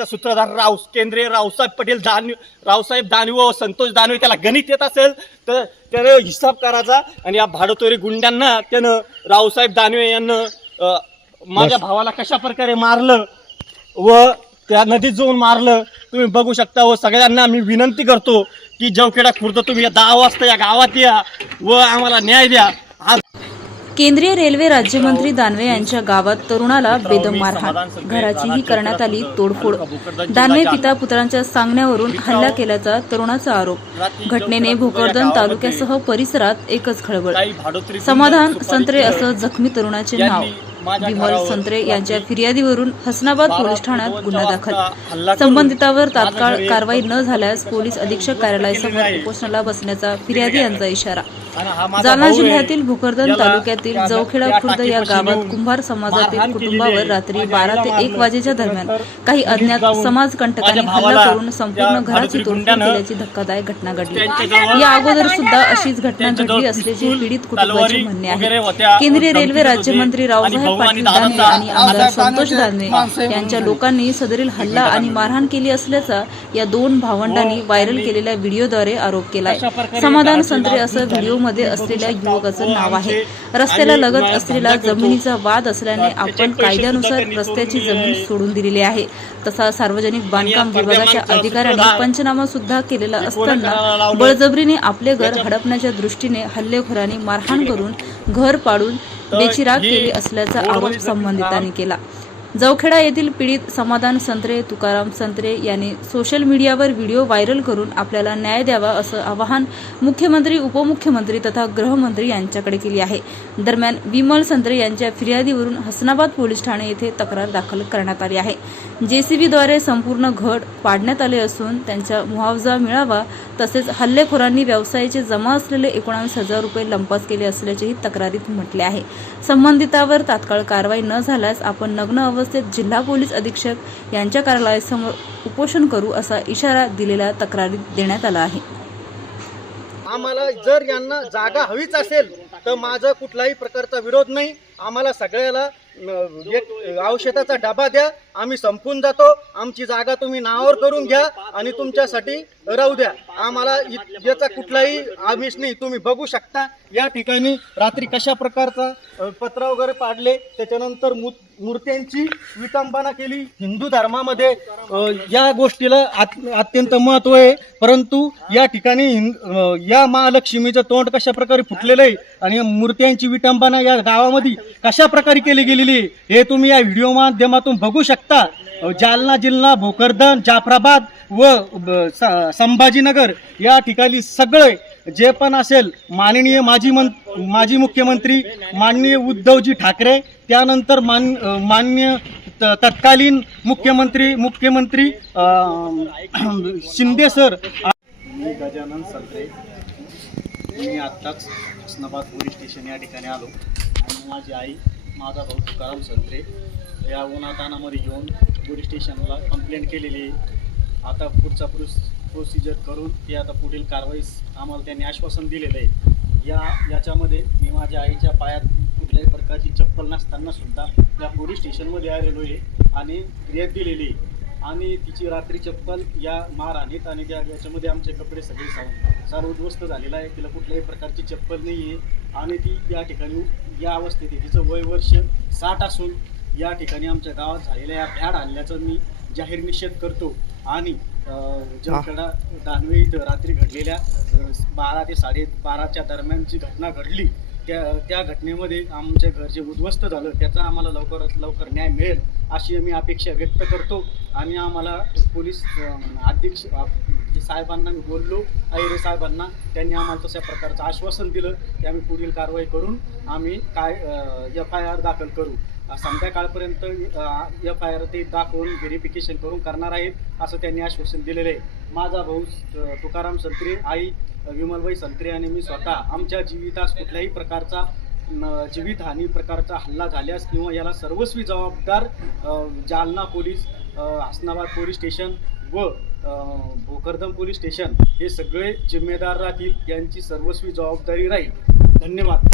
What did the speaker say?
सूत्रधार केंद्रीय रावसाहेब दानवे व संतोष दानवे त्याला गणित येत असेल तर त्याने हिसाब करायचा आणि या भाडोतोरी गुंड्यांना त्यानं रावसाहेब दानवे यांना माझ्या भावाला कशा प्रकारे मारलं व त्या नदीत जाऊन मारलं तुम्ही बघू शकता। व सगळ्यांना मी विनंती करतो की जवखेडा खुर्द तुम्ही 10 वाजता या गावात या व आम्हाला न्याय द्या। केंद्रीय रेल्वे राज्यमंत्री दानवे यांच्या गावात तरुणाला बेदम मारहाण, घराचीही करण्यात आली तोडफोड। दानवे पिता पुत्रांच्या सांगण्यावरून हल्ला केल्याचा तरुणाचा आरोप। घटनेने भोकरदन तालुक्यासह परिसरात एकच खळबळ। समाधान संत्रे असं जखमी तरुणाचे नाव। विमल संत्रे यांच्या फिर्यादीवरून हसनाबाद पोलीस ठाण्यात गुन्हा दाखल। संबंधितावर तात्काळ कारवाई न झाल्यास पोलीस अधीक्षक कार्यालयासमोर उपोषणाला बसण्याचा फिर्यादी यांचा इशारा। जालना जिल्ह्यातील भोकरदन तालुक्यातील जवखेडा खुर्द या गावात कुंभार समाजातील कुटुंबावर रात्री 12 ते 1 वाजेच्या दरम्यान काही अज्ञात समाजकंटकांनी हल्ला करून संपूर्ण घराची तोडफोड केल्याची धक्कादायक घटना घडली। या अगोदर सुद्धा अशीच घटना घडली असल्याचे पीडित कुटुंबाचे म्हणणे आहे। केंद्रीय रेल्वे राज्यमंत्री रावसाहेब पाटील दानवे आणि आमदार संतोष दानवे यांच्या लोकांनी सदरील हल्ला आणि मारहाण केली असल्याचा या दोन भावंडांनी व्हायरल केलेल्या व्हिडिओद्वारे आरोप केलाय। समाधान संत्रे असं व्हिडिओमध्ये असलेल्या युवकाचं नाव आहे। रस्त्याला लगत असलेला जमिनीचा वाद असल्याने आपण कायद्यानुसार रस्त्याची जमीन सोडून दिलेली आहे। तसा सार्वजनिक बांधकाम विभागाच्या अधिकाऱ्यांनी पंचनामा सुद्धा केलेला असताना बळजबरीने आपले घर हडपण्याच्या दृष्टीने हल्लेखोरांनी मारहाण करून घर पाडून बेचिराग केली असल्याचा आरोप संबंधितांनी केला। जवखेडा येथील पीडित समाधान संत्रे तुकाराम संत्रे यांनी सोशल मीडियावर व्हिडिओ व्हायरल करून आपल्याला न्याय द्यावा असं आवाहन मुख्यमंत्री, उपमुख्यमंत्री तथा गृहमंत्री यांच्याकडे केली आहे। दरम्यान विमल संत्रे यांच्या फिर्यादीवरून हसनाबाद पोलीस ठाणे येथे तक्रार दाखल करण्यात आली आहे। जेसीबीद्वारे संपूर्ण घर पाडण्यात आले असून त्यांचा मुआवजा मिळावा तसेच हल्लेखोरांनी व्यवसायाचे जमा असलेले 19,000 रुपये लंपास केले असल्याचेही तक्रारीत म्हटले आहे। संबंधितावर तात्काळ कारवाई न झाल्यास आपण नग्न अवस्थेत जिल्हा पोलीस अधीक्षक यांच्या कार्यालयासमोर उपोषण करू असा इशारा दिलेल्या तक्रारीत देण्यात आला आहे। आम्हाला जर यांना जागा हवीच असेल तर माझा कुठलाही प्रकारचा विरोध नाही। आम्हाला सगळ्याला एक औषधाचा डबा द्या, आम्ही संपून जातो। आमची जागा तुम्ही नावावर करून घ्या आणि तुमच्यासाठी राहू द्या। आम्हाला याचा कुठलाही आमिष नाही। तुम्ही बघू शकता या ठिकाणी रात्री कशा प्रकारचा पत्र वगैरे पाडले, त्याच्यानंतर मूर्त्यांची विटंबना केली। हिंदू धर्मामध्ये या गोष्टीला अत्यंत महत्त्व आहे, परंतु या ठिकाणी या महालक्ष्मीचं तोंड कशा प्रकारे फुटलेलं आहे आणि मूर्त्यांची विटंबना या गावामध्ये कशा प्रकारे केली गेलेली हे तुम्ही या व्हिडिओ माध्यमातून बघू शकता। जालना जिल्हा, भोकरदन, जाफराबाद व संभाजीनगर या ठिकाणी सगळे जे पण असेल माननीय माजी मुख्यमंत्री माननीय उद्धवजी ठाकरे, त्यानंतर मान्य तत्कालीन मुख्यमंत्री शिंदे सर। गजानन संत्रे मी आत्ताच हसनाबाद पोलीस स्टेशन या ठिकाणी आलो आणि माझी आई, माझा भाऊ तुकाराम संत्रे या उन्हातानामध्ये येऊन पोलीस स्टेशनला कंप्लेंट केलेली आहे। आता पुढचा प्रोसिजर करून ती आता पुढील कारवाईस आम्हाला त्यांनी आश्वासन दिलेलं आहे। याच्यामध्ये मी माझ्या आईच्या पायात कुठल्याही प्रकारची चप्पल नसताना सुद्धा या पोलीस स्टेशनमध्ये आलेलो आहे आणि फिर्याद दिलेली आहे आणि तिची रात्री चप्पल या मारहाणीत आणि याच्यामध्ये आमचे कपडे सगळे सार उद्ध्वस्त झालेला आहे। तिला कुठल्याही प्रकारची चप्पल नाही आहे आणि ती या ठिकाणी या अवस्थेत आहे। तिचं वय वर्ष 60 असून या ठिकाणी आमच्या गावात झालेल्या या भ्याड हल्ल्याचा मी जाहीर निषेध करतो आणि जवखेडा दानवे इथं रात्री घडलेल्या 12 ते 12:30च्या दरम्यानची घटना घडली, त्या घटनेमध्ये आमच्या घर जे उद्ध्वस्त झालं त्याचा आम्हाला लवकरात लवकर न्याय मिळेल अशी आम्ही अपेक्षा व्यक्त करतो। आणि आम्हाला पोलीस अधीक्षक साहेबांना मी बोललो, अहिरे साहेबांना, त्यांनी आम्हाला तशा प्रकारचं आश्वासन दिलं की आम्ही पुढील कारवाई करून आम्ही FIR दाखल करू। संध्याकाळपर्यंत FIR ते दाखवून व्हेरिफिकेशन करून करणार आहेत असं त्यांनी आश्वासन दिलेलं आहे। माझा भाऊ तुकाराम संत्रे, आई विमलबाई संत्रे आणि मी स्वतः आमच्या जीवितास कुठल्याही प्रकारचा जीवितहानी प्रकारचा हल्ला झाल्यास किंवा याला सर्वस्वी जबाबदार Jalna police, Hasanabad police station व भोकरदन पोलीस स्टेशन हे सगळे जिम्मेदार राहतील। यांची सर्वस्वी जबाबदारी राहील। धन्यवाद।